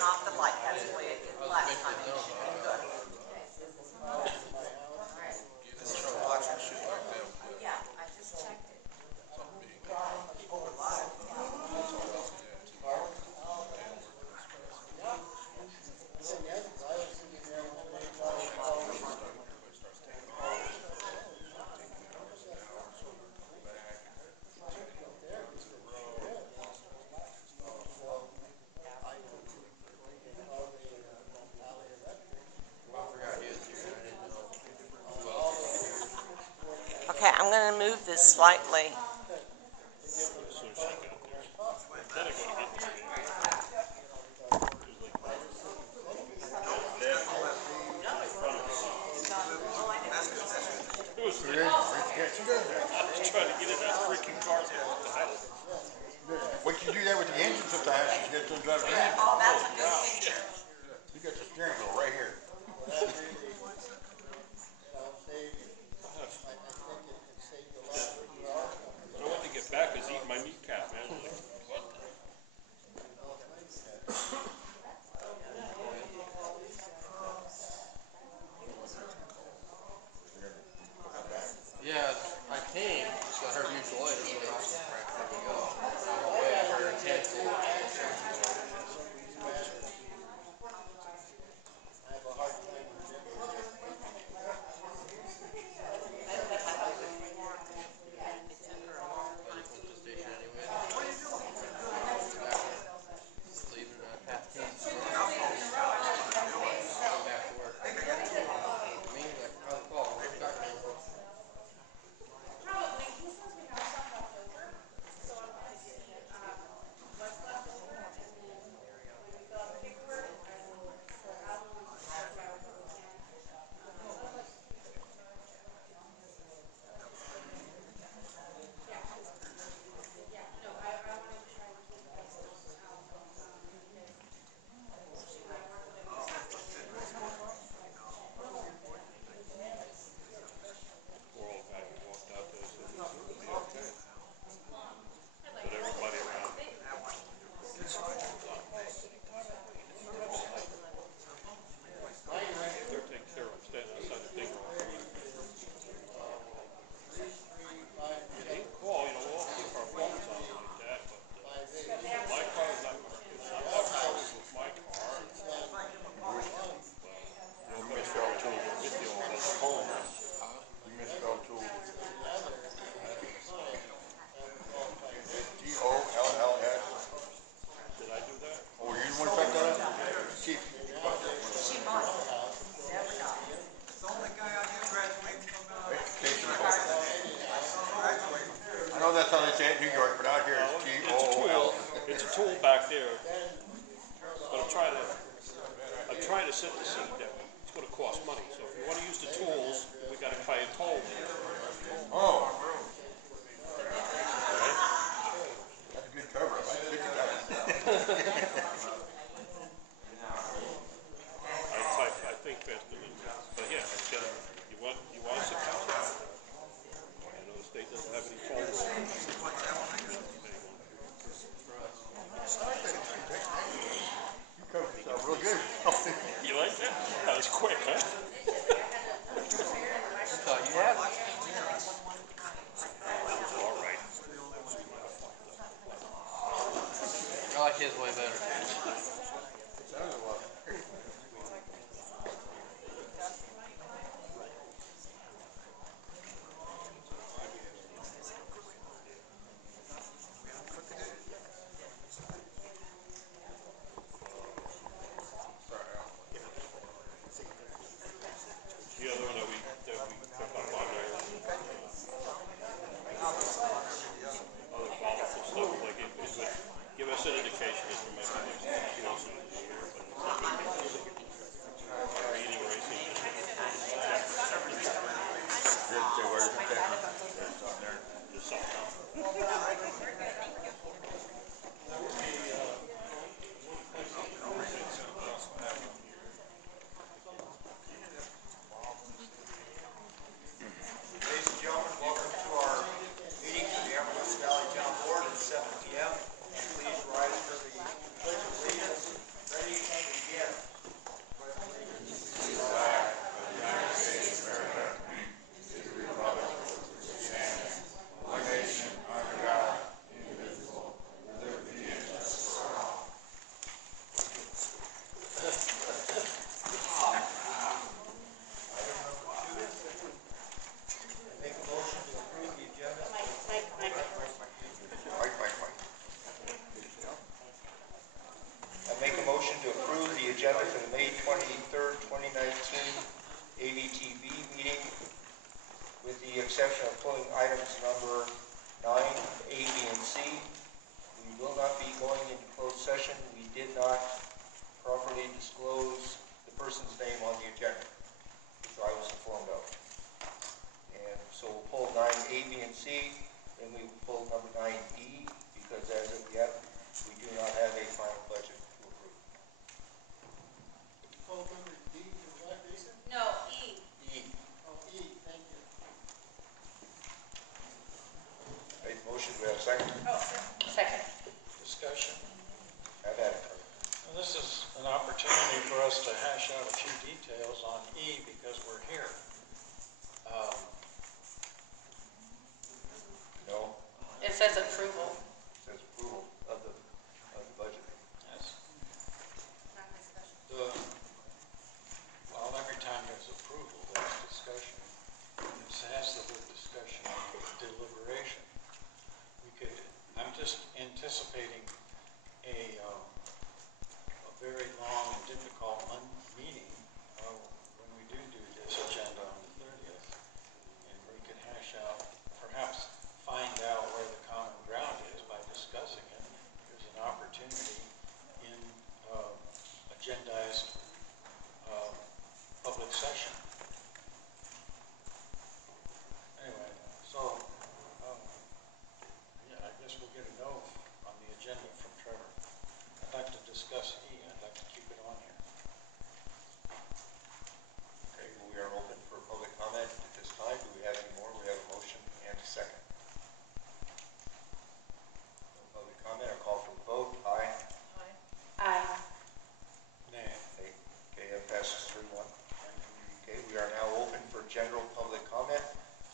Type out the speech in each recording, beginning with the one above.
turn off the light. That's the way it did last time. It should be good. Yeah, I just checked it. Okay, I'm going to move this slightly. Trying to get in that freaking car. What you do that with the engine sometimes, you get them driving the engine. Oh, that's a good picture. You got the steering wheel right here. I went to get back because eating my kneecap, man. Like, what? Yeah, I came, so I heard mutual aid. I was like, oh, crap, there we go. On the way, I heard cancel. I just went to the station anyway. Leaving past 10. Going back to work. Me, like, how's the call? Where's the doctor? Poor old guy who walked out there said he's going to be okay. But everybody around him. They're taking care of him, standing outside the big room. He can call, you know, we'll all keep our phones on like that, but my car is not going to do that. I have troubles with my car. You'll misspell too with you on the phone. You misspelled tool. T-O-L-L-S. Did I do that? Oh, you want to type that up? Chief. She must. Never got it. The only guy I knew graduated from Education. I know that's how they say it in New York, but out here it's T-O-L. It's a tool back there. But I'm trying to set the seat that it's going to cost money. So if you want to use the tools, we got to pay a toll. Oh, Right? that's a good cover. I like that one. I think faster than that. But yeah, it's got you want us to count that? I know the state doesn't have any tolls. You covered yourself real good. You like that? That was quick, huh? I thought you had it. All right. I like his way better. Sorry. agenda for the May 23rd, 2019 ABTV meeting, with the exception of pulling items number 9, A, B, and C. We will not be going into closed session. We did not properly disclose the person's name on the agenda, which I was informed of. And so we'll pull 9A, B, and C, then we will pull number 9D, because as of yet, we do not have a final budget to approve. Poll number D for what reason? No, E. E, Oh, E, thank you. made the motion, do we have a second? Oh, second. Discussion. Have at it. Well, this is an opportunity for us to hash out a few details on E because we're here. No, It says approval. it says approval of the budget. Yes. Not discussion. Well, every time there's approval, there's discussion. This has the word discussion and deliberation. I'm just anticipating a very long and difficult meeting when we do this agenda on the 30th, and we can hash out, perhaps find out where the common ground is by discussing it. There's an opportunity in agendized public session. Anyway, so yeah, I guess we'll get a no on the agenda from Trevor. I'd like to discuss E. I'd like to keep it on here. Okay, well, we are open for public comment at this time. Do we have any more? We have a motion and a second. No public comment, I'll call for the vote. Aye. Aye. Nay. Nay. Okay, that passes 3-1. Okay, we are now open for general public comment.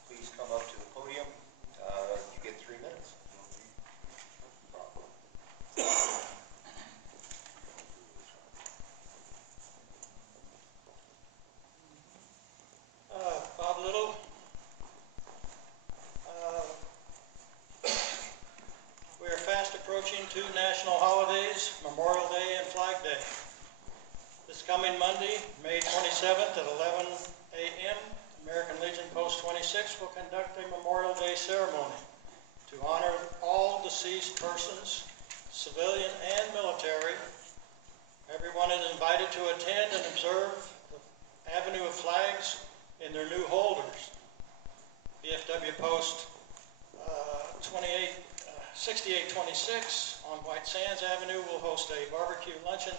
Please come up to the podium. You get 3 minutes. Bob Little. We are fast approaching two national holidays, Memorial Day and Flag Day. This coming Monday, May 27th at 11 a.m., American Legion Post 26 will conduct a Memorial Day ceremony to honor all deceased persons, civilian and military. Everyone is invited to attend and observe the avenue of flags in their new holders. VFW Post 6826 on White Sands Avenue will host a barbecue luncheon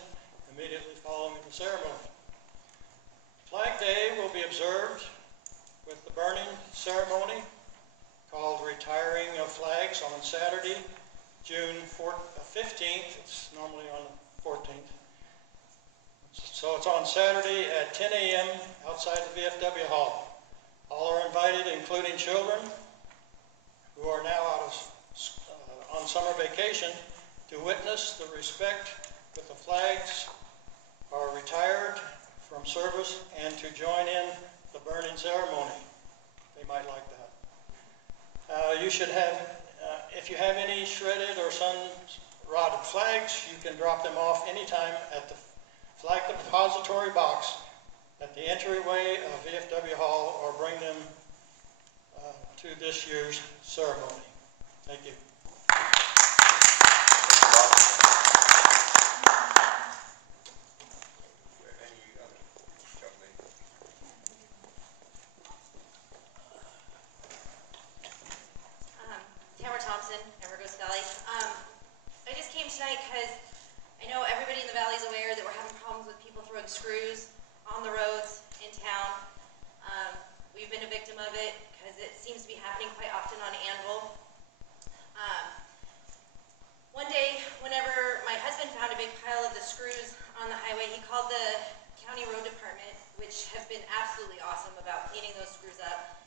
immediately following the ceremony. Flag Day will be observed with the burning ceremony called Retiring of Flags on Saturday, June 15th. It's normally on the 14th. So it's on Saturday at 10 a.m. outside the VFW Hall. All are invited, including children who are now on summer vacation, to witness the respect with the flags are retired from service and to join in the burning ceremony. They might like that. You should have, if you have any shredded or sun-rotted flags, you can drop them off anytime at the flag depository box at the entryway of VFW Hall, or bring them to this year's ceremony. Thank you. Thompson, Amargosa Valley. I just came tonight because I know everybody in the valley is aware that we're having problems with people throwing screws on the roads in town. We've been a victim of it because it seems to be happening quite often on Anvil. One day, whenever my husband found a big pile of the screws on the highway, he called the county road department, which have been absolutely awesome about cleaning those screws up.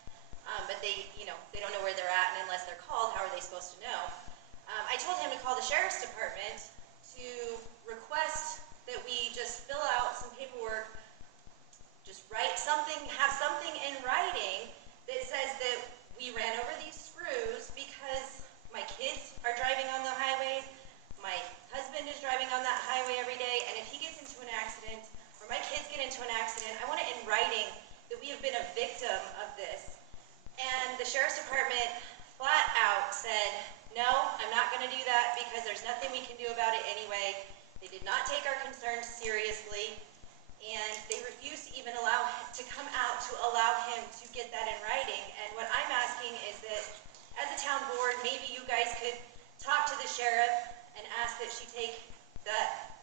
But they don't know where they're at, and unless they're called, how are they supposed to know? I told him to call the sheriff's department to request that we just fill out some paperwork, just write something, have something in writing that says that we ran over these screws because my kids are driving on the highway, my husband is driving on that highway every day, and if he gets into an accident, sheriff's department flat out said, no, I'm not gonna do that because there's nothing we can do about it anyway. They did not take our concerns seriously, and they refused to even to come out to allow him to get that in writing. And what I'm asking is that, as a town board, maybe you guys could talk to the sheriff and ask that she take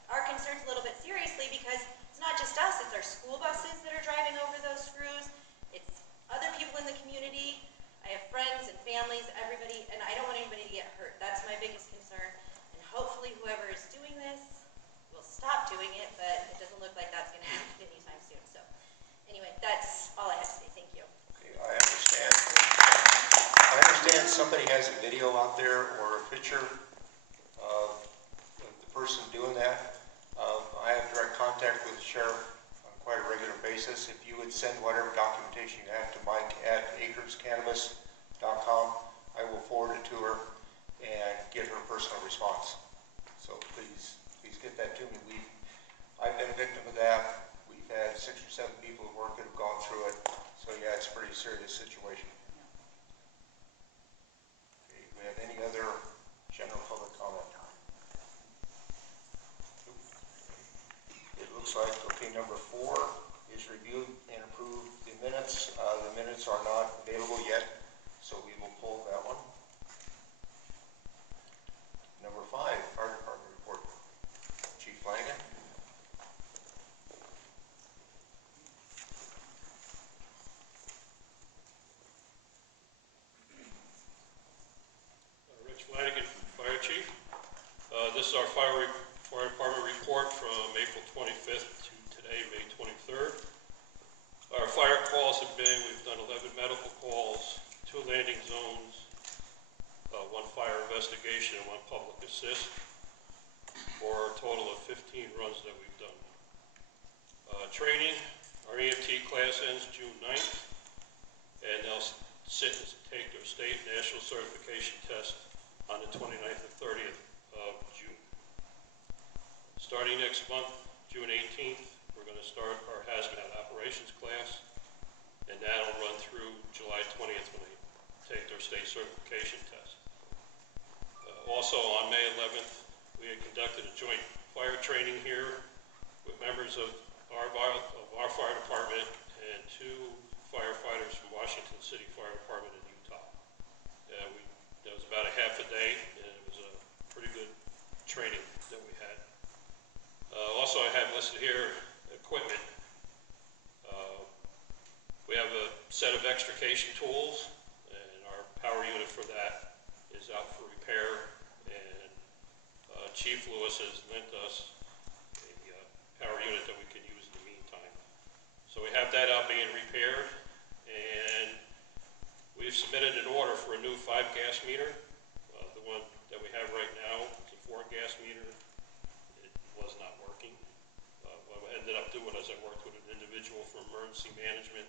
our concerns a little bit seriously, because it's not just us, it's our school buses that are driving over those screws. It's other people in the community. I have friends and families, everybody, and I don't want anybody to get hurt. That's my biggest concern. And hopefully whoever is doing this will stop doing it, but it doesn't look like that's going to happen anytime soon. So anyway, that's all I have to say. Thank you. Okay, I understand. I understand somebody has a video out there or a picture of the person doing that. I have direct contact with the sheriff on quite a regular basis. If you would send whatever documentation you have to Mike at acrescannabis.com, I will forward it to her and get her personal response. So please get that to me. I've been a victim of that. We've had 6 or 7 people at work that have gone through it. So yeah, it's a pretty serious situation. Okay, do we have any other general public comment? It looks like, okay, number 4 is review and approve the minutes. The minutes are not available yet, so we will pull that one. Number 5, fire department report. Chief Flanagan. Rich Flanagan, Fire Chief. This is our fire department report from April 25th to today, May 23rd. Our fire calls have been, we've done 11 medical calls, 2 landing zones, 1 fire investigation, and 1 public assist, for a total of 15 runs that we've done. Training, our EMT class ends June 9th, and they'll sit and take their state national certification test on the 29th and 30th of June. Starting next month, June 18th, we're going to start our hazmat operations class, and that'll run through July 20th when they take their state certification test. Also on May 11th, we had conducted a joint fire training here with members of our fire department and 2 firefighters from Washington City Fire Department in Utah. That was about a half a day, and it was a pretty good training that we had. Also, I have listed here equipment. We have a set of extrication tools, and our power unit for that is out for repair, and Chief Lewis has lent us a power unit that we can use in the meantime. So we have that out being repaired, and we've submitted an order for a new 5-gas meter. The one that we have right now is a 4-gas meter. It was not working. What I ended up doing is I worked with an individual from emergency management.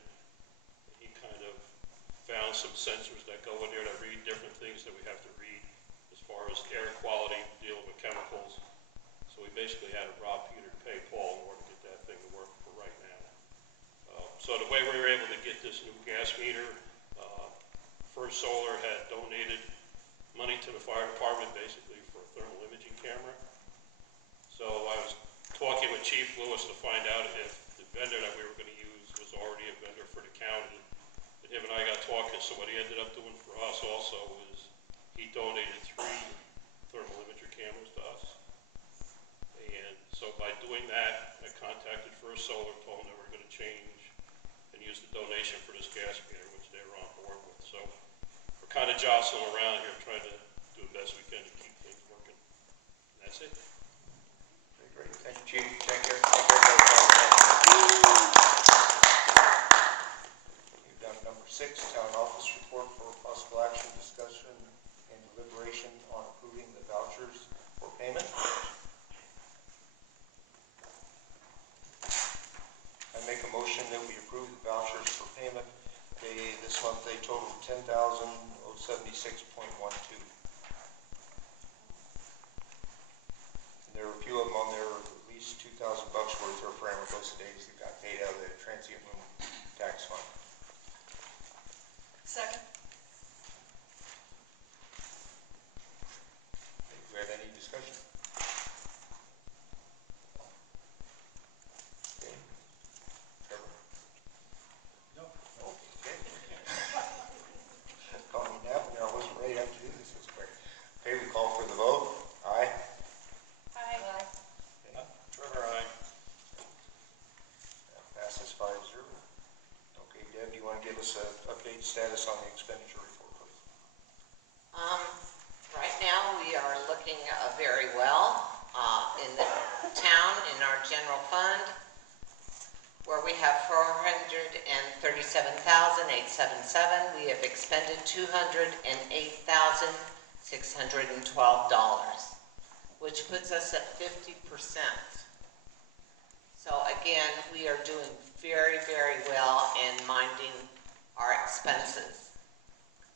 He kind of found some sensors that go in there that read different things that we have to read as far as air quality, dealing with chemicals. So we basically had to rob Peter to pay Paul in order to get that thing to work for right now. So the way we were able to get this new gas meter, First Solar had donated money to the fire department basically for a thermal imaging camera. So I was talking with Chief Lewis to find out if the vendor that we were going to use was already a vendor for the county. And him and I got talking, so what he ended up doing for us also was he donated 3 thermal imager cameras to us. And so by doing that, I contacted First Solar, told them they were going to change and use the donation for this gas meter, which they were on board with. So we're kind of jostling around here, trying to do the best we can to keep things working. And that's it. Very great. Thank you, Chief. Thank you. You've done number 6, town office report for possible action, discussion, and deliberation on approving the vouchers for payment. I make a motion that we approve the vouchers for payment. This month they total $10,076.12. And there are a few of them on there, at least $2,000 worth are for Amargosa days that got paid out of the transient room tax fund. Second. give us an update status on the expenditure report, please? Right now, we are looking very well in the town, in our general fund, where we have $437,877. We have expended $208,612, which puts us at 50%. So again, we are doing very, very well in minding our expenses.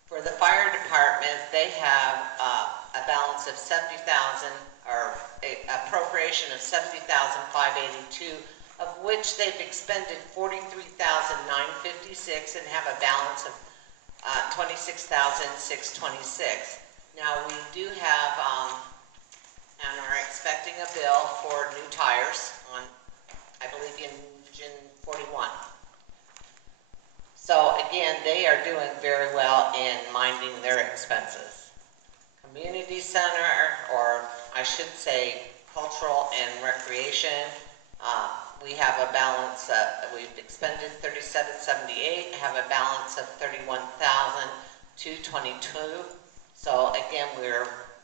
For the fire department, they have a balance of 70,000, or a appropriation of 70,582, of which they've expended 43,956 and have a balance of 26,626. Now we do have and are expecting a bill for new tires on, I believe, Engine 41. So again, they are doing very well in minding their expenses. Community center, or I should say cultural and recreation, we have a balance, we've expended $3778, have a balance of $31,222. So again,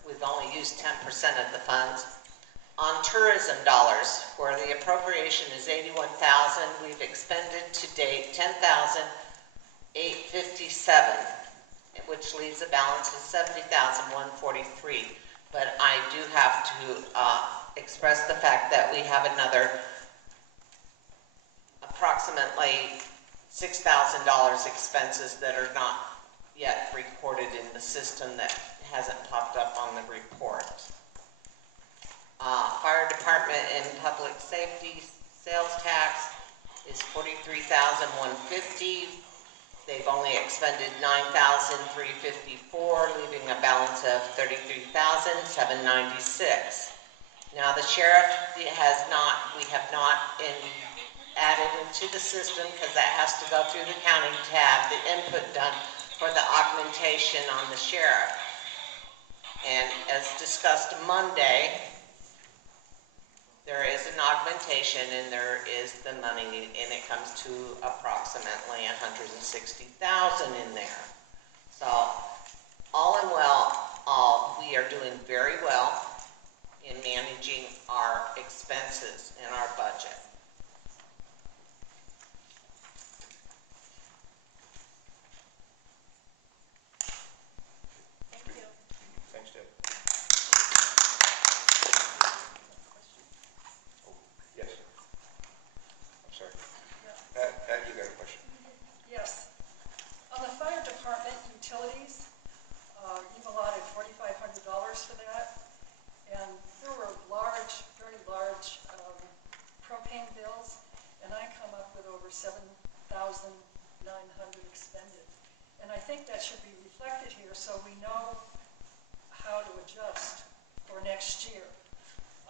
we've only used 10% of the funds. On tourism dollars, where the appropriation is $81,000, we've expended to date $10,857, which leaves a balance of $70,143. But I do have to express the fact that we have another approximately $6,000 expenses that are not yet recorded in the system, that hasn't popped up on the report. Fire department and public safety sales tax is $43,150. They've only expended $9,354, leaving a balance of $33,796. Now the sheriff we have not added into the system, because that has to go through the county to have the input done for the augmentation on the sheriff. And as discussed Monday, there is an augmentation and there is the money, and it comes to approximately $160,000 in there. So all in all, we are doing very well in managing our expenses and our budget. Thanks, Deb. Oh, yes. I'm sorry. Pat, you got a question? Yes. On the fire department utilities, you've allotted $4,500 for that, and there were very large propane bills, and I come up with over $7,900 expended. And I think that should be reflected here so we know how to adjust for next year.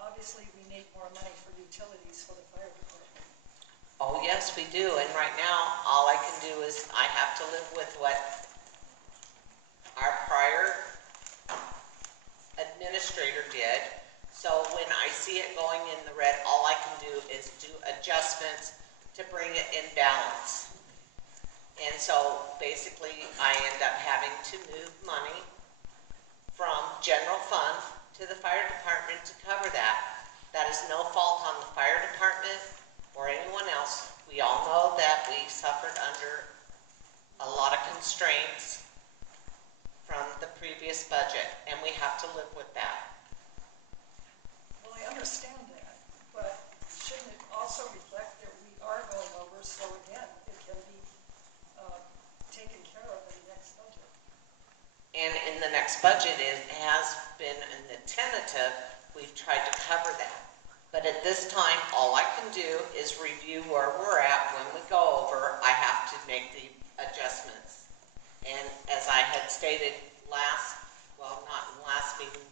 Obviously, we need more money for utilities for the fire department. Oh, yes, we do. And right now, all I can do is I have to live with what our prior administrator did. So when I see it going in the red, all I can do is do adjustments to bring it in balance. And so basically, I end up having to move money from general fund to the fire department to cover that. That is no fault on the fire department or anyone else. We all know that we suffered under a lot of constraints from the previous budget, and we have to live with that. Well, I understand that, but shouldn't it also reflect that we are going over, so again, it can be taken care of in the next budget? And in the next budget, it has been in the tentative, we've tried to cover that. But at this time, all I can do is review where we're at. When we go over, I have to make the adjustments. And as I had stated not in last meeting,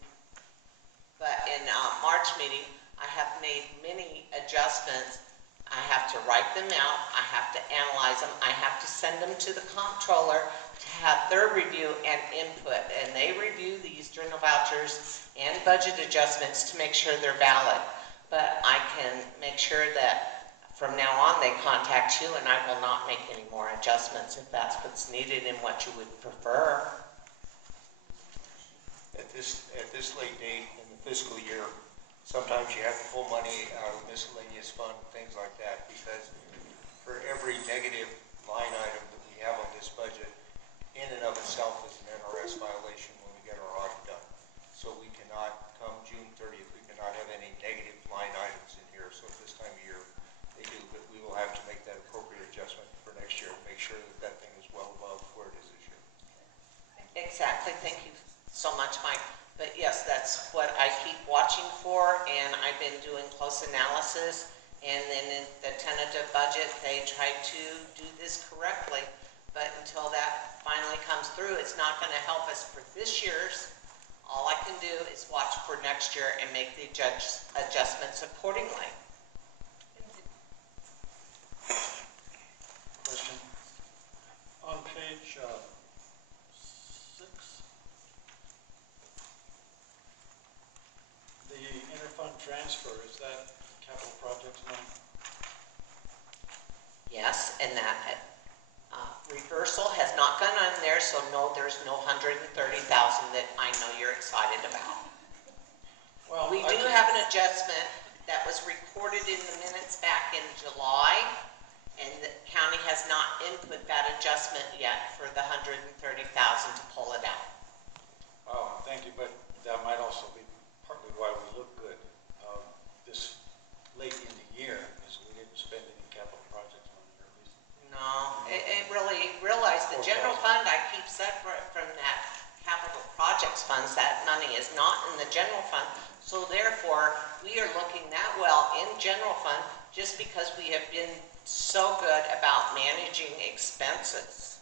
but in March meeting, I have made many adjustments. I have to write them out, I have to analyze them, I have to send them to the comptroller to have their review and input. And they review these journal vouchers and budget adjustments to make sure they're valid. But I can make sure that from now on, they contact you and I will not make any more adjustments if that's what's needed and what you would prefer. At this late date in the fiscal year, sometimes you have to pull money out of miscellaneous fund, things like that, because for every negative line item that we have on this budget, in and of itself is an NRS violation when we get our audit done. So we cannot, come June 30th, we cannot have any negative line items in here. So at this time of year, they do, but we will have to make that appropriate adjustment for next year to make sure that that thing is well above where it is this year. Exactly, thank you so much, Mike. But yes, that's what I keep watching for, and I've been doing close analysis. And then in the tentative budget, they try to do this correctly. But until that finally comes through, it's not going to help us for this year's. All I can do is watch for next year and make the adjustments accordingly. Thank you. Question. On page 6, the interfund transfer, is that capital projects money? Yes, and that reversal has not gone on there, so no, there's no $130,000 that I know you're excited about. Well, We do have an adjustment that was recorded in the minutes back in July, and the county has not input that adjustment yet for the $130,000 to pull it out. Oh, thank you, but that might also be partly why we look good this late in the year, is we didn't spend any capital projects money, or at least. No, it really, realize the general fund I keep separate from that capital projects funds. That money is not in the general fund. So therefore, we are looking that well in general fund just because we have been so good about managing expenses.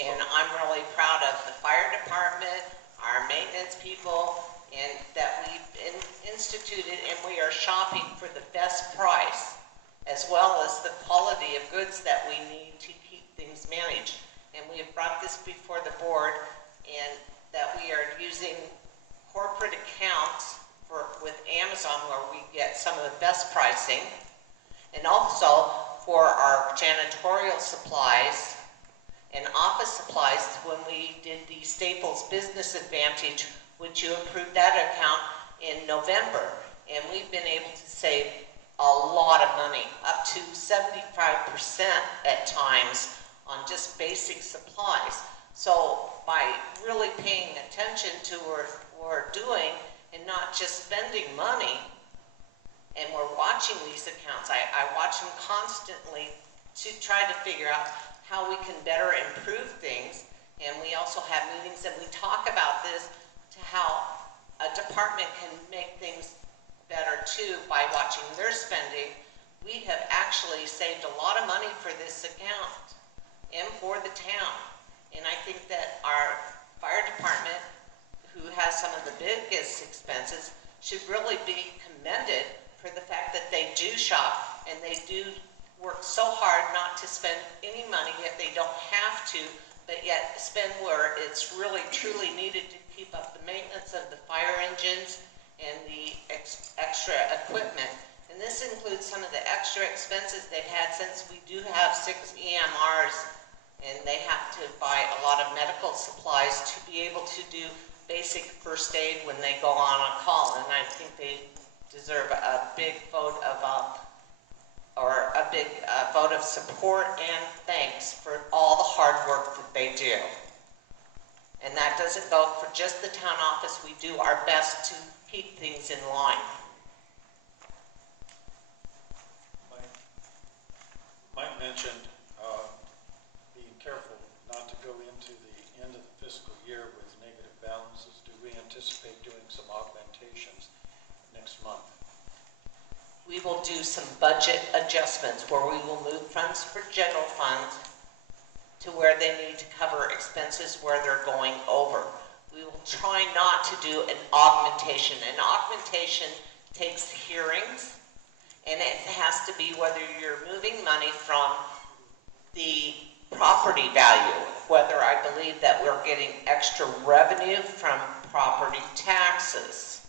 And I'm really proud of the fire department, our maintenance people, and that we've instituted, and we are shopping for the best price, as well as the quality of goods that we need to keep things managed. And we have brought this before the board, and that we are using corporate accounts with Amazon where we get some of the best pricing, and also for our janitorial supplies and office supplies when we did the Staples Business Advantage, which you approved that account in November. And we've been able to save a lot of money, up to 75% at times on just basic supplies. So by really paying attention to what we're doing and not just spending money, and we're watching these accounts, I watch them constantly to try to figure out how we can better improve things. And we also have meetings and we talk about this, to how a department can make things better too by watching their spending. We have actually saved a lot of money for this account and for the town. And I think that our fire department, who has some of the biggest expenses, should really be commended for the fact that they do shop and they do work so hard not to spend any money if they don't have to, but yet spend where it's really truly needed to keep up the maintenance of the fire engines and the extra equipment. And this includes some of the extra expenses they've had since we do have 6 EMRs, and they have to buy a lot of medical supplies to be able to do basic first aid when they go on a call. And I think they deserve a big vote of vote of support and thanks for all the hard work that they do. And that doesn't go for just the town office. We do our best to keep things in line. Mike mentioned being careful not to go into the end of the fiscal year with negative balances. Do we anticipate doing some augmentations next month? We will do some budget adjustments where we will move funds for general funds to where they need to cover expenses where they're going over. We will try not to do an augmentation. An augmentation takes hearings, and it has to be whether you're moving money from the property value, whether I believe that we're getting extra revenue from property taxes.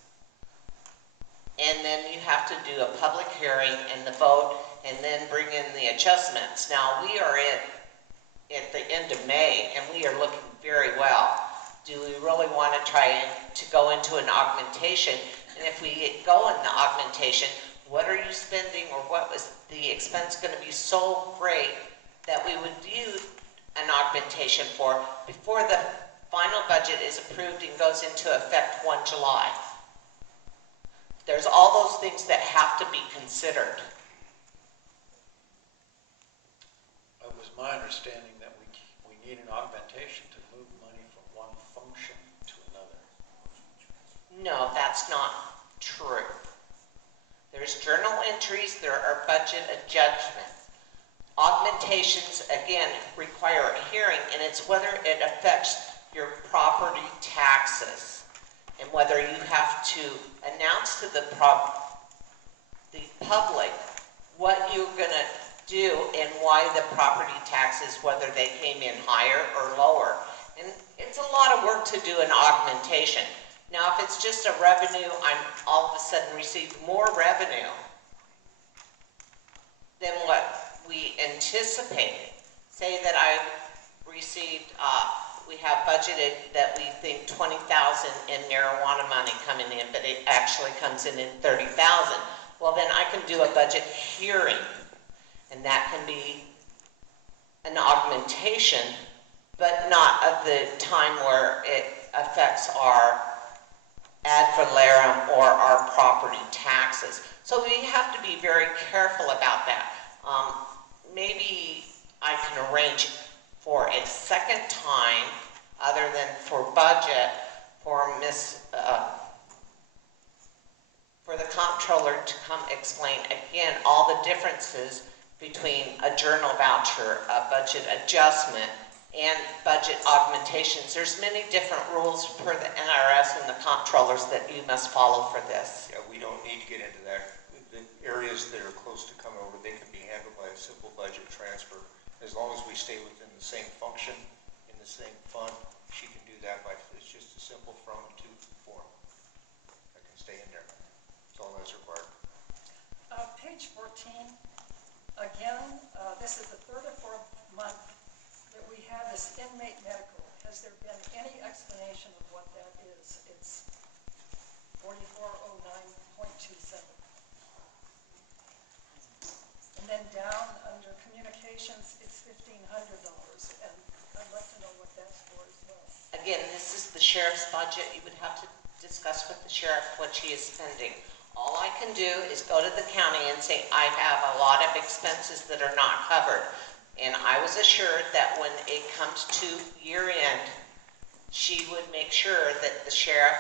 and then you have to do a public hearing and the vote, and then bring in the adjustments. Now, we are at the end of May, and we are looking very well. Do we really want to try to go into an augmentation? And if we go in the augmentation, what are you spending, or what was the expense going to be so great that we would do an augmentation for before the final budget is approved and goes into effect 1 July? There's all those things that have to be considered. It was my understanding that we need an augmentation to move money from one function to another. No, that's not true. There's journal entries, there are budget adjustments. Augmentations, again, require a hearing, and it's whether it affects your property taxes and whether you have to announce to the public what you're going to do and why the property taxes, whether they came in higher or lower. And it's a lot of work to do an augmentation. Now, if it's just a revenue, I'm all of a sudden received more revenue than what we anticipated. Say that I received, we have budgeted that we think 20,000 in marijuana money coming in, but it actually comes in 30,000. Well, then I can do a budget hearing, and that can be an augmentation, but not of the time where it affects our ad valorem or our property taxes. So we have to be very careful about that. Maybe I can arrange for a second time, other than for budget, for for the comptroller to come explain again all the differences between a journal voucher, a budget adjustment, and budget augmentations. There's many different rules per the NRS and the comptrollers that you must follow for this. Yeah, we don't need to get into that. The areas that are close to coming over, they can be handled by a simple budget transfer. As long as we stay within the same function, in the same fund, she can do that by, it's just a simple from to form. I can stay in there. That's all that's required. Page 14, again, this is the third or fourth month that we have this inmate medical. Has there been any explanation of what that is? It's 4409.27. And then down under communications, it's $1,500, and I'd like to know what that's for as well. Again, this is the sheriff's budget. You would have to discuss with the sheriff what she is spending. All I can do is go to the county and say, I have a lot of expenses that are not covered. And I was assured that when it comes to year end, she would make sure that the sheriff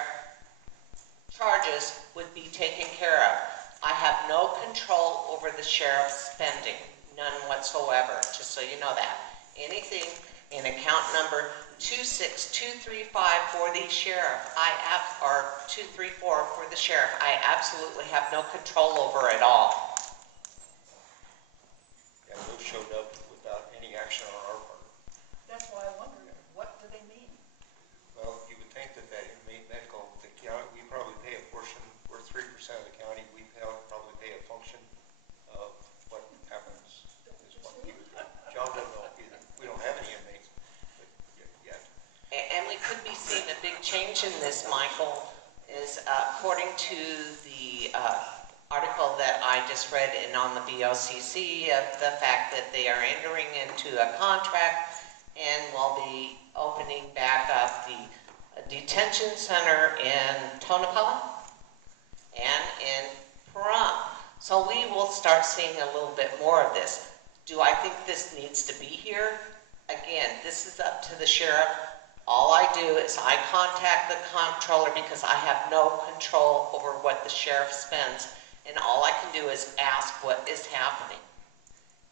charges would be taken care of. I have no control over the sheriff's spending, none whatsoever, just so you know that. Anything in account number 26235 for the sheriff, or 234 for the sheriff, I absolutely have no control over at all. Yeah, those showed up without any action on our part. That's why I wondered, what do they mean? Well, you would think that inmate medical, the county, we probably pay a portion, we're 3% of the county, we probably pay a function of what happens. Is what you would think. John doesn't know either. We don't have any inmates, but yet. And we could be seeing a big change in this, Michael, is according to the article that I just read in on the BOCC of the fact that they are entering into a contract and will be opening back up the detention center in Tonopah and in Pahrump. So we will start seeing a little bit more of this. Do I think this needs to be here? Again, this is up to the sheriff. All I do is I contact the comptroller because I have no control over what the sheriff spends. And all I can do is ask what is happening.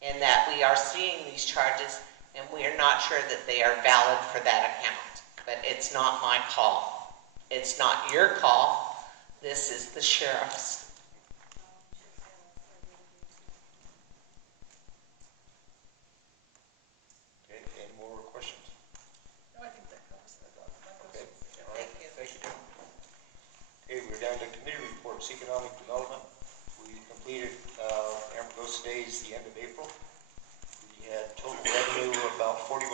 And that we are seeing these charges and we are not sure that they are valid for that account. But it's not my call. It's not your call. This is the sheriff's. Okay, any more questions? No, I think that covers it. Okay, all right. Thank you, Jim. Okay, we're down to committee reports, economic development. today is the end of April. We had total revenue of about $4,160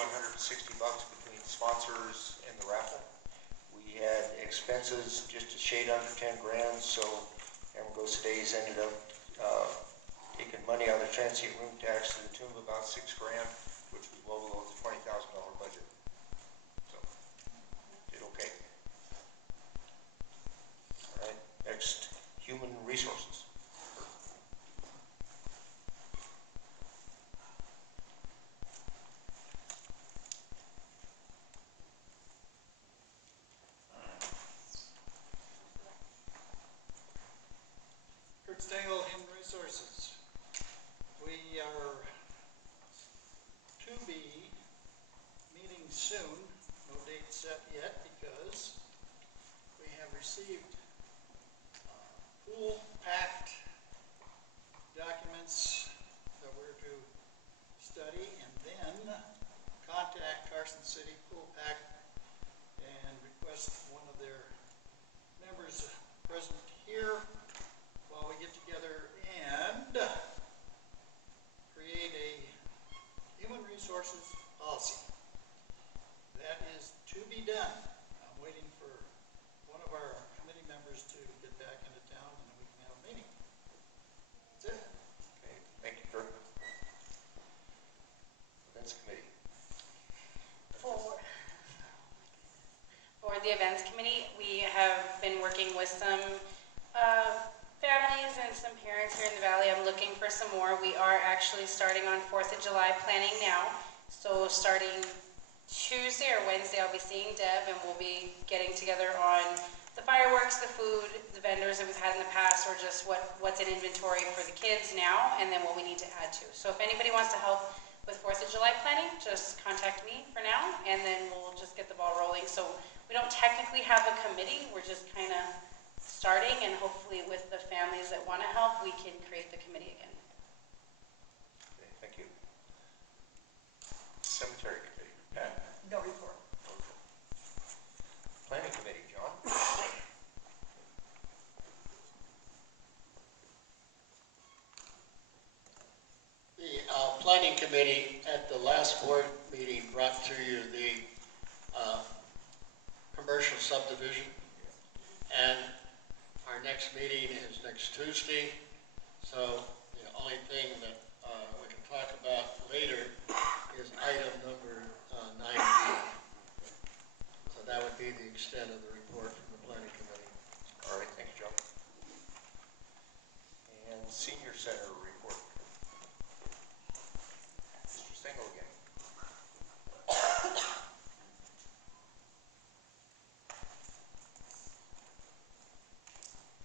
between sponsors and the raffle. We had expenses just a shade under 10 grand, so Amargosa Days ended up taking money out of the transient room tax to the tune of about 6 grand, which was well below the $20,000 budget. So, did okay. All right, next, human resources. Kurt Stengel, Human Resources. We are to be meeting soon, no date set yet, because we have received pool-packed documents that we're to study, and then contact Carson City Pool Pack and request one of their members present here while we get together and create a human resources policy. That is to be done. I'm waiting for one of our committee members to get back into town and then we can have a meeting. That's it. Okay, thank you, Kurt. Events Committee. For the events committee, we have been working with some families and some parents here in the valley. I'm looking for some more. We are actually starting on 4th of July planning now. So starting Tuesday or Wednesday, I'll be seeing Deb and we'll be getting together on the fireworks, the food, the vendors that we've had in the past, or just what's in inventory for the kids now, and then what we need to add to. So if anybody wants to help with 4th of July planning, just contact me for now, and then we'll just get the ball rolling. So we don't technically have a committee, we're just kind of starting, and hopefully with the families that want to help, we can create the committee again. Okay, thank you. Cemetery Committee. Pat? No report. Okay. Planning Committee, John? The Planning Committee at the last board meeting brought to you the commercial subdivision. And our next meeting is next Tuesday. So the only thing that we can talk about later is item number 9B. So that would be the extent of the report from the Planning Committee. All right, thank you, John. And Senior Center report. Mr. Stengel again.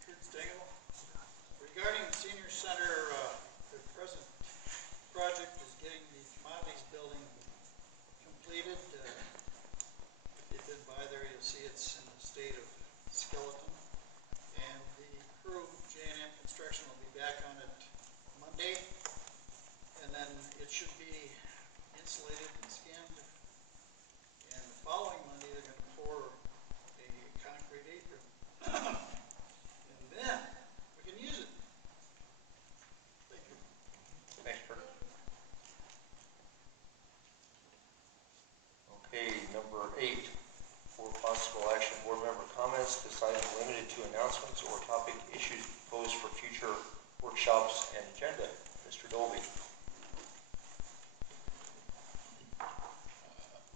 Kurt Stengel. Regarding the senior center, the present project is getting the commodities building completed. If you've been by there, you'll see it's in a state of skeleton. And the crew, J&M Construction, will be back on it Monday. And then it should be insulated and skinned. And the following Monday, they're going to pour a concrete apron. And then we can use it. Thank you. Thanks, Kurt. Okay, number 8, for possible action, board member comments. This item limited to announcements or topic issues proposed for future workshops and agenda. Mr. Dolby.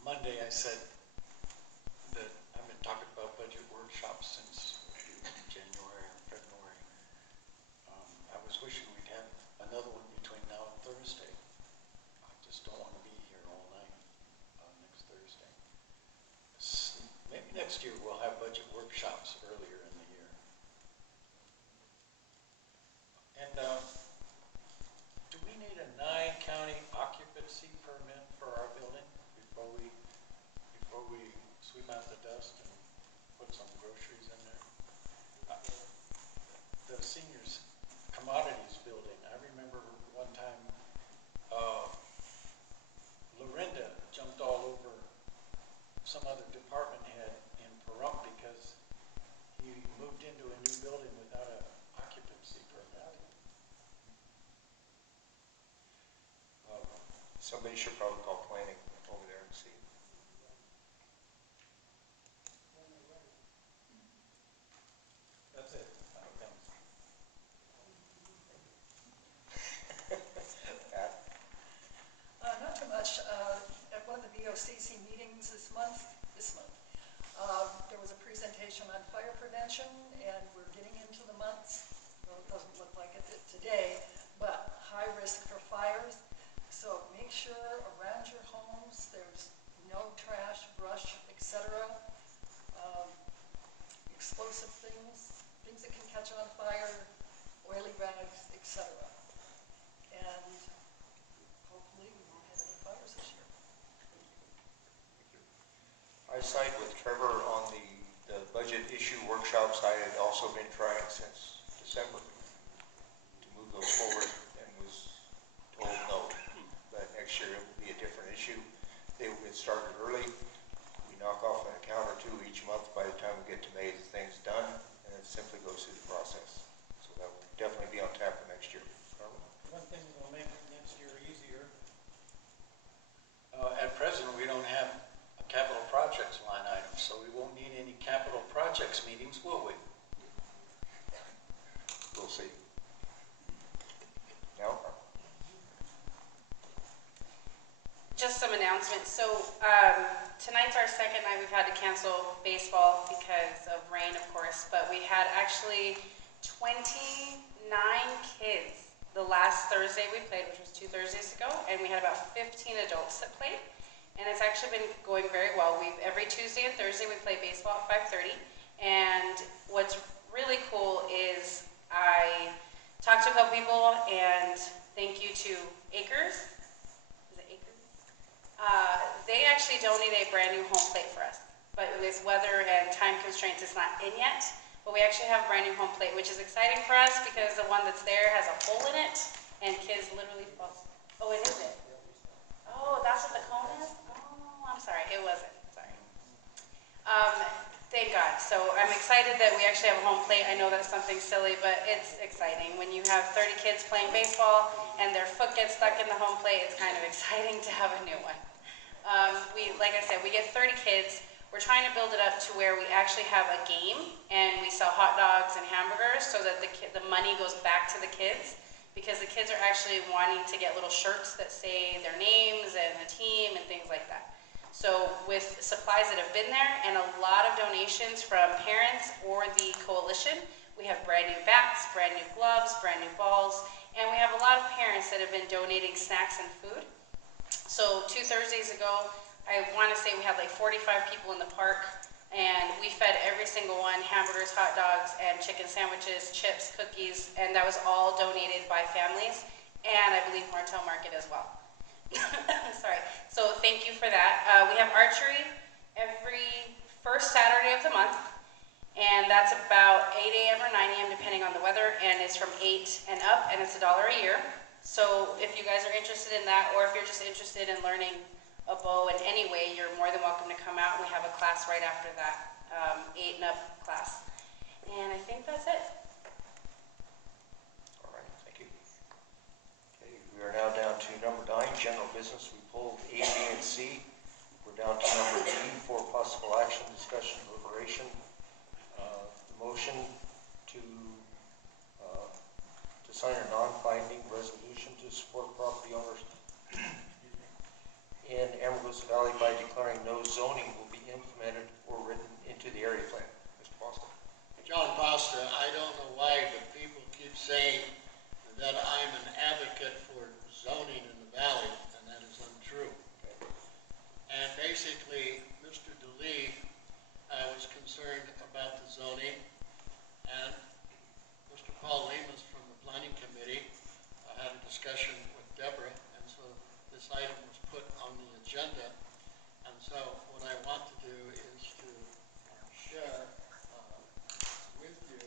Monday, I said that I've been talking about budget workshops since January or February. I was wishing we'd have another one between now and Thursday. I just don't want to be here all night next Thursday. Maybe next year we'll have budget workshops earlier in the year. And do we need a 9-county occupancy permit for our building before we sweep out the dust and put some groceries in there? The seniors commodities building, I remember one time Lorinda jumped all over some other department head in Pahrump because he moved into a new building without an occupancy permit. somebody should probably call planning over there and see. That's it. Pat? Not too much. At one of the VOCC meetings this month, there was a presentation on fire prevention, and we're getting into the months. Well, it doesn't look like it today, but high risk for fires. So make sure around your homes there's no trash, brush, etc. Explosive things, things that can catch on fire, oily rags, etc. And hopefully we won't have any fires this year. I side with Trevor on the budget issue workshops. I had also been trying since December to move those forward and was told no. But next year it will be a different issue. They will get started early. We knock off an account or two each month. By the time we get to May, the thing's done, and it simply goes through the process. So that will definitely be on tap for next year. Carmen? One thing that will make it next year easier. At present, we don't have a capital projects line item, so we won't need any capital projects meetings, will we? We'll see. Now? Just some announcements. So tonight's our second night we've had to cancel baseball because of rain, of course, but we had actually 29 kids the last Thursday we played, which was 2 Thursdays ago, and we had about 15 adults that played, and it's actually been going very well. Every Tuesday and Thursday we play baseball at 5:30, and what's really cool is I talked to a couple people, and thank you to Acres. Is it Acres? They actually donated a brand new home plate for us, but with weather and time constraints, it's not in yet. But we actually have a brand new home plate, which is exciting for us because the one that's there has a hole in it, and kids literally fall. Oh, it is it? Oh, that's what the cone is? Oh, I'm sorry, it wasn't. Sorry. Thank God. So I'm excited that we actually have a home plate. I know that's something silly, but it's exciting. When you have 30 kids playing baseball and their foot gets stuck in the home plate, it's kind of exciting to have a new one. Like I said, we get 30 kids. We're trying to build it up to where we actually have a game, and we sell hot dogs and hamburgers so that the money goes back to the kids, because the kids are actually wanting to get little shirts that say their names and the team and things like that. So with supplies that have been there and a lot of donations from parents or the coalition, we have brand new bats, brand new gloves, brand new balls, and we have a lot of parents that have been donating snacks and food. So 2 Thursdays ago, I want to say we had like 45 people in the park, and we fed every single one hamburgers, hot dogs, and chicken sandwiches, chips, cookies, and that was all donated by families, and I believe Martel Market as well. Sorry. So thank you for that. We have archery every first Saturday of the month, and that's about 8 a.m. or 9 a.m. depending on the weather, and it's from 8 and up, and it's $1 a year. So if you guys are interested in that, or if you're just interested in learning a bow in any way, you're more than welcome to come out. We have a class right after that, 8 and up class. And I think that's it. All right, thank you. Okay, we are now down to number 9, general business. We pulled A, B, and C. We're down to number D, for possible action, discussion, deliberation. The motion to sign a non-binding resolution to support property owners in Amargosa Valley by declaring no zoning will be implemented or written into the area plan. Mr. Boston. John Foster, I don't know why, but people keep saying that I'm an advocate for zoning in the valley, and that is untrue. And basically, Mr. DeLee was concerned about the zoning, and Mr. Paul Lemus from the Planning Committee had a discussion with Deborah, and so this item was put on the agenda. And so what I want to do is to share with you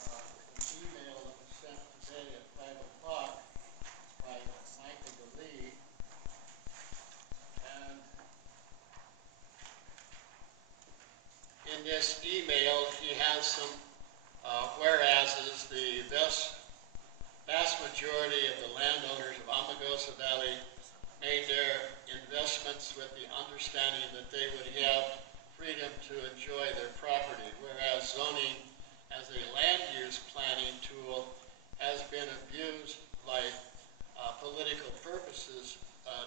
an email that was sent today at 5 o'clock by Micah DeLee. And in this email, he has some whereases. The vast majority of the landowners of Amargosa Amargosa Valley made their investments with the understanding that they would have freedom to enjoy their property, whereas zoning as a land use planning tool has been abused by political purposes,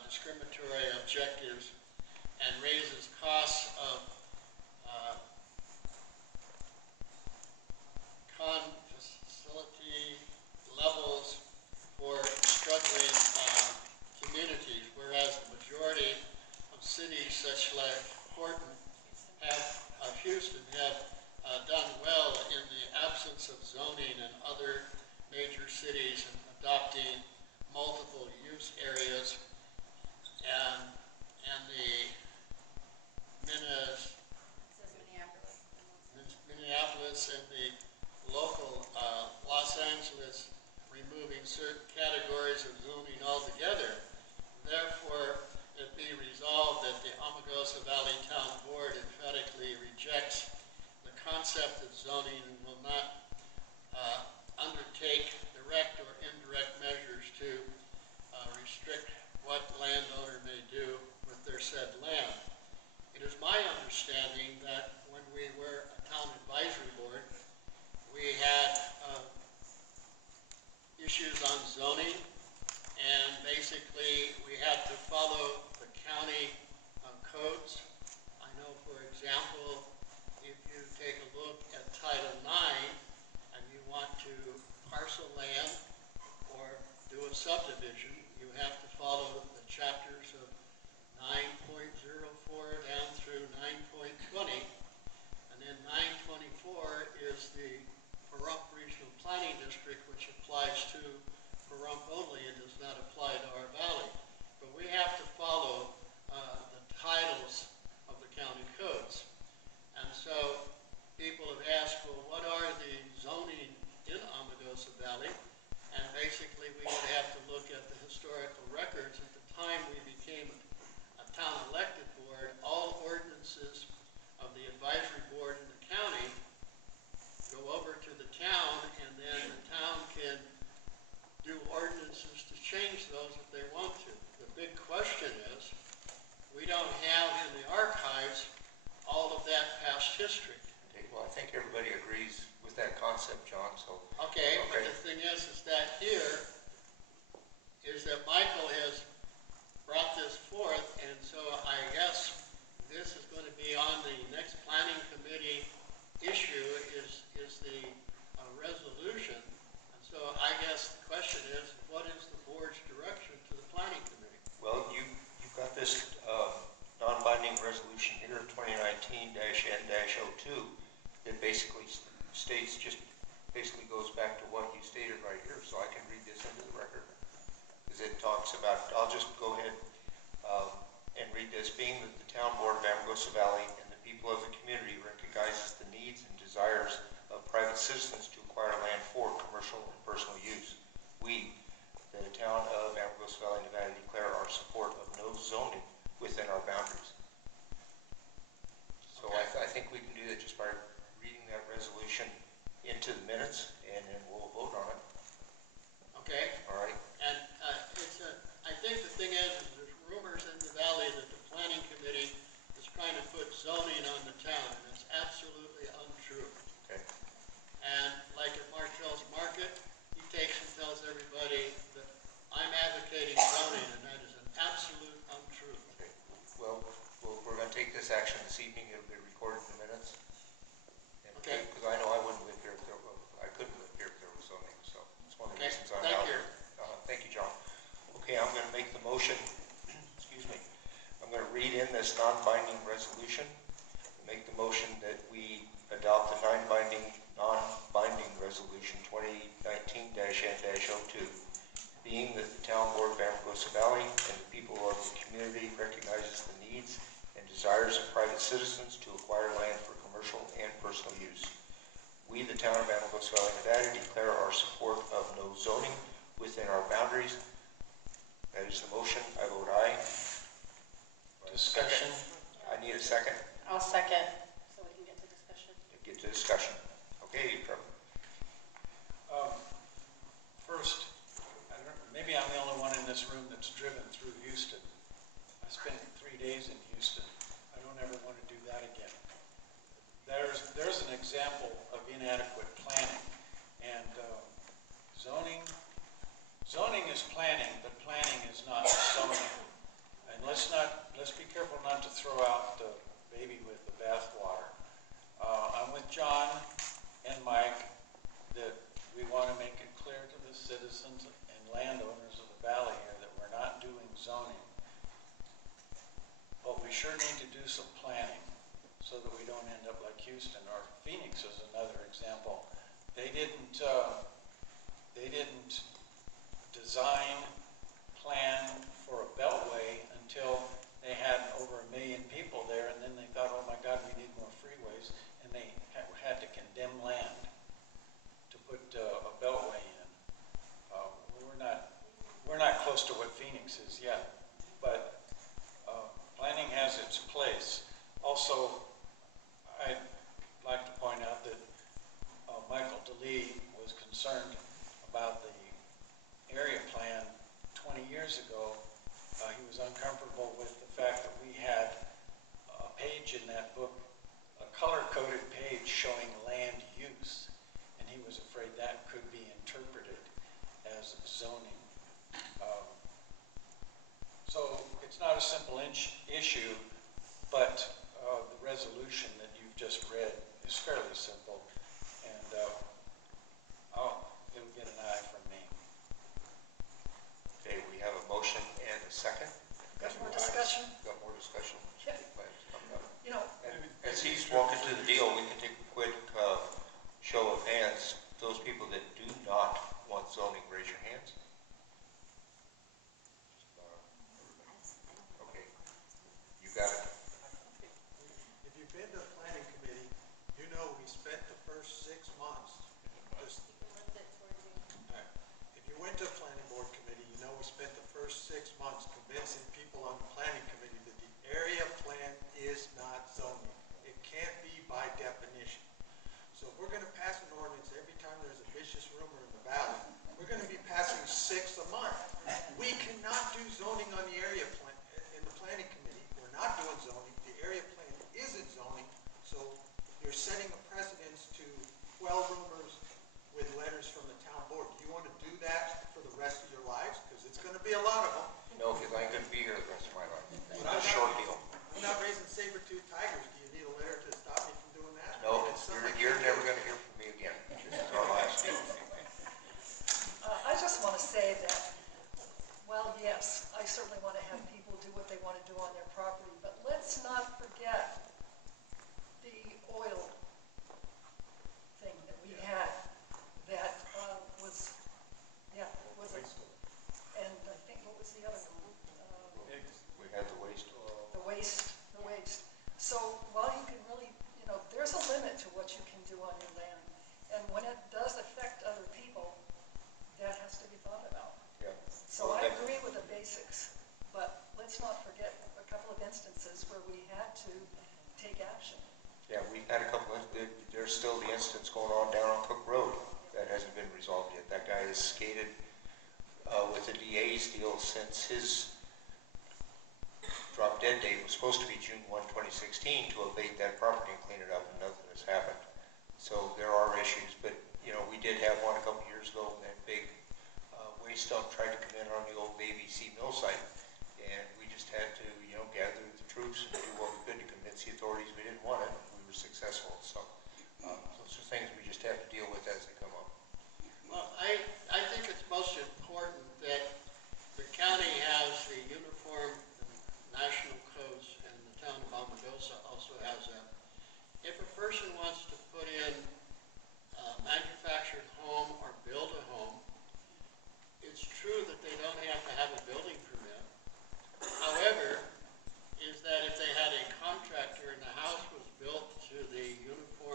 discriminatory objectives, and raises costs of facility levels for struggling communities, whereas the majority of cities such like Horton Houston have done well in the absence of zoning in other major cities and adopting multiple use areas, and the Minneapolis and the local Los Angeles removing certain categories of zoning altogether. Therefore, it be resolved that the Amargosa Valley Town Board emphatically rejects the concept of zoning and will not undertake direct or indirect measures to restrict what landowner may do with their said land. It is my understanding that when we were a town advisory board, we had issues on zoning, and basically we had to follow the county codes. I know, for example, if you take a look at Title IX and you want to parcel land or do a subdivision, you have to follow the chapters of 9.04 down through 9.20, and then 924 is the Pahrump Regional Planning District, which applies to Pahrump only and does not apply to our valley. But we have to follow the titles of the county codes. And so people have asked, well, what are the zoning in Amargosa Valley? And basically we would have to look at the historical records. At the time we became a town elected board, all ordinances of the advisory board in the county go over to the town, and then the town can do ordinances to change those if they want to. The big question is, we don't have in the archives all of that past history. Okay, well, I think everybody agrees with that concept, John, so. Okay, but the thing is that here is that Michael has brought this forth, and so I guess this is going to be on the next planning committee issue is the resolution. And so I guess the question is, what is the board's direction to the planning committee? Well, you've got this non-binding resolution here, 2019-N-02, that basically states, basically goes back to what you stated right here, so I can read this into the record. Because it talks about, I'll just go ahead and read this. Being that the town board of Amargosa Valley and the people of the community recognizes the needs and desires of private citizens to acquire land for commercial and personal use, we, the town of Amargosa Valley, Nevada, declare our support of no zoning within our boundaries. So Okay. I think we can do that just by reading that resolution into the minutes, and then we'll vote on it. Okay? All right? And I think the thing is there's rumors in the valley that the planning committee is trying to put zoning on the town, and it's absolutely untrue. Okay. And like at Martell's Market, he takes and tells everybody that I'm advocating zoning, and that is an absolute untruth. Okay. Well, we're going to take this action this evening. It'll be recorded in the minutes. And Okay. Because I know I wouldn't live here if there were, I couldn't live here if there was zoning, so it's one of the Okay. reasons I'm Thank out you. here. Thank you, John. Okay, I'm going to make the motion. Excuse me. I'm going to read in this non-binding resolution. Make the motion that we adopt the non-binding resolution 2019-N-02, being that the town board of Amargosa Valley and the people of the community recognizes the needs and desires of private citizens to acquire land for commercial and personal use. We, the town of Amargosa Valley, Nevada, declare our support of no zoning within our boundaries. That is the motion. I vote aye. Discussion. I need a second. I'll second, so we can get to discussion. Get to discussion. Okay, Trevor. First, I don't know, maybe I'm the only one in this room that's driven through Houston. I spent 3 days in Houston. I don't ever want to do that again. There's an example of inadequate planning. And zoning is planning, but planning is not zoning. And let's be careful not to throw out the baby with the bathwater. I'm with John and Mike that we want to make it clear to the citizens and landowners of the valley here that we're not doing zoning. But we sure need to do some planning so that we don't end up like Houston, or Phoenix is another example. They didn't design, plan for a beltway until they had over 1 million people there, and then they thought, oh my God, we need more freeways, and they had to condemn land to put a beltway in. We're not close to what Phoenix is yet, but planning has its place. Also, I'd like to point out that Michael DeLee was concerned about the area plan 20 years ago. He was uncomfortable with the fact that we had a page in that book, a color-coded page showing land use, and he was afraid that could be interpreted as zoning. So it's not a simple issue, but the resolution that you've just read is fairly simple, and it'll get an aye from me. Okay, we have a motion and a second. Got more discussion? Got more discussion? Yeah. You know, And as he's walking through the deal, we can take a quick show of hands. Those people that do not want zoning, raise your hands. Okay, you got it. If you've been to the planning committee, you know we spent the first 6 months. If you went to the planning board committee, you know we spent the first 6 months convincing people on the planning committee that the area plan is not zoning. It can't be by definition. So if we're going to pass an ordinance every time there's a vicious rumor in the valley, we're going to be passing 6 a month. We cannot do zoning on the area plan, in the planning committee. We're not doing zoning. The area plan isn't zoning. So you're setting a precedence to quell rumors with letters from the town board. Do you want to do that for the rest of your lives? Because it's going to be a lot of them. No, because I ain't going to be here the rest of my life. It's But a short deal. I'm not raising saber-toothed tigers. Do you need a letter to stop me from doing that? No, It's something you're like- never going to hear from me again. This is our last deal. I just want to say that, well, yes, I certainly want to have people do what they want to do on their property, but let's not forget the oil thing that we had that was, yeah, what was it? And I think, what was the other one? We had the waste. The waste. So while you can really, there's a limit to what you can do on your land. And when it does affect other people, that has to be thought about. Yeah. So I agree with the basics, but let's not forget a couple of instances where we had to take action. Yeah, we've had a couple of, there's still the incidents going on down on Cook Road that hasn't been resolved yet. That guy has skated with the DA's deal since his drop dead date was supposed to be June 1, 2016 to abate that property and clean it up, and nothing has happened. So there are issues, but we did have one a couple years ago when that big waste dump tried to come in on the old ABC mill site, and we just had to gather the troops and do what we could to convince the authorities we didn't want it. We were successful. So those are things we just have to deal with as they come up. Well, I think it's most important that the county has the uniform national codes, and the town of Amargosa also has that. If a person wants to put in a manufactured home or build a home, it's true that they don't have to have a building permit. However, is that if they had a contractor and the house was built to the uniform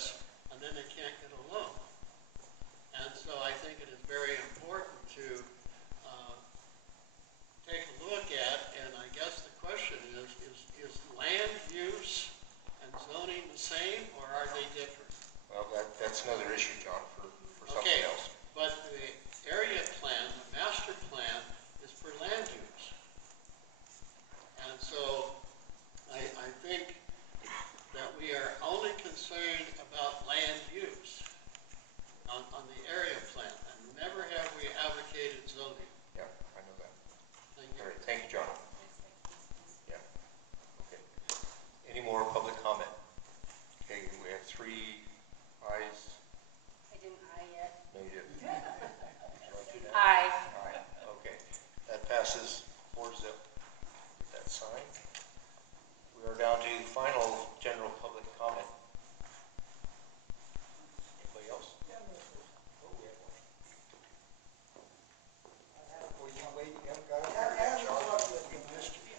this, and then they can't get a loan. And so I think it is very important to take a look at, and I guess the question is land use and zoning the same, or are they different? Well, that's another issue, John, for something Okay, else. but the area plan, the master plan, is for land use. And so I think that we are only concerned about land use on the area plan, and never have we advocated zoning. Yeah, I know that. Thank you. All right, thank you, John. Yeah, okay. Any more public comment? Okay, we have 3 ayes. I didn't eye yet. No, you didn't. Would you like to now? Aye. Aye, okay. That passes 4-0. Get that signed. We are down to final general public comment. Anybody else? Oh, we have one. Well, you wait, you haven't got it here yet, John. We missed you.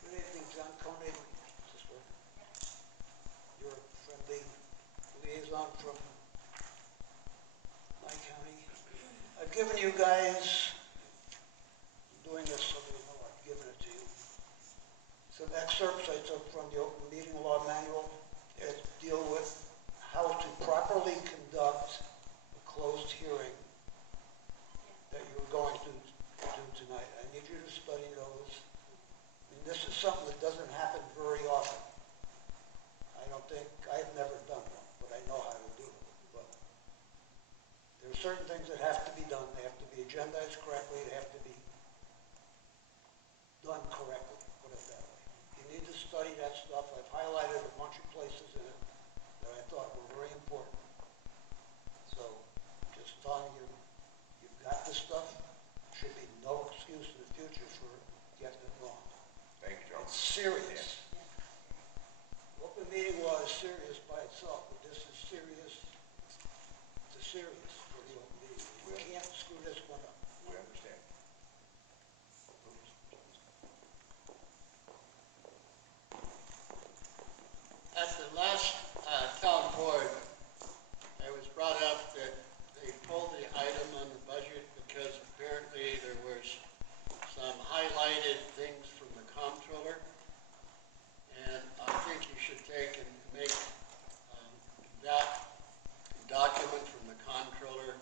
Good evening, John Koenig. Your friendly liaison from my county. I've given you guys, I'm doing this so you know I've given it to you, some excerpts I took from the open meeting law manual that deal with how to properly conduct a closed hearing that you're going to do tonight. I need you to study those. And this is something that doesn't happen very often. I've never done one, but I know how to do it. But there are certain things that have to be done. They have to be agendized correctly. They have to be done correctly, put it that way. You need to study that stuff. I've highlighted a bunch of places in it that I thought were very important. So just telling you, you've got this stuff. Should be no excuse in the future for getting it wrong. Thank you, John. It's serious. Open meeting law is serious by itself, but this is serious. It's serious for the open meeting. We can't screw this one up. We understand. At the last town board, it was brought up that they pulled the item on the budget because apparently there was some highlighted things from the comptroller. And I think you should take and make that document from the comptroller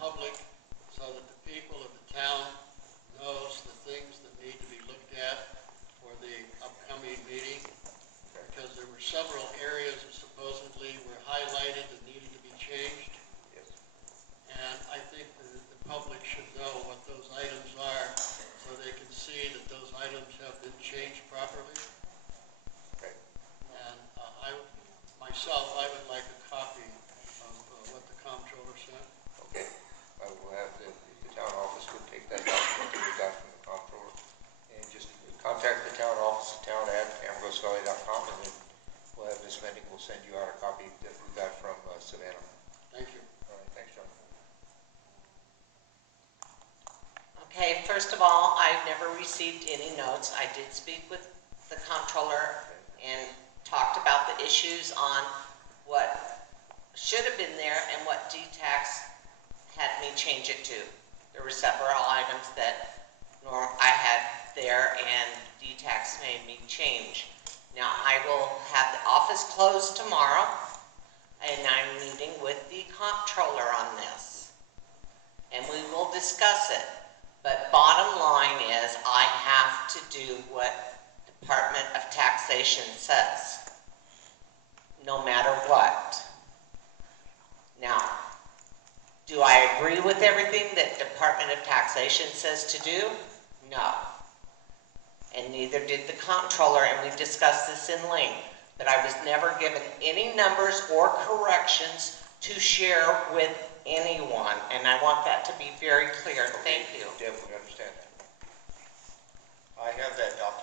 public so that the people of the town knows the things that need to be looked at for the upcoming meeting. Because there were several areas that supposedly were highlighted that needed to be changed. Yes. And I think the public should know what those items are so they can see that those items have been changed properly. Okay. And I would like a copy of what the comptroller sent. Okay. I will have the town office would take that document that we got from the comptroller and just contact the town office at town@amargosavalley.com, and then we'll have Ms. Mending will send you out a copy that we got from Savannah. Thank you. All right, thanks, John. Okay, first of all, I've never received any notes. I did speak with the comptroller and talked about the issues on what should have been there and what D-Tax had me change it to. There were several items that I had there and D-Tax made me change. Now, I will have the office closed tomorrow, and I'm meeting with the comptroller on this. And we will discuss it. But bottom line is, I have to do what Department of Taxation says, no matter what. Now, do I agree with everything that Department of Taxation says to do? No. And neither did the comptroller, and we discussed this in length. But I was never given any numbers or corrections to share with anyone, and I want that to be very clear. Thank you. Deb, we understand that. I have that document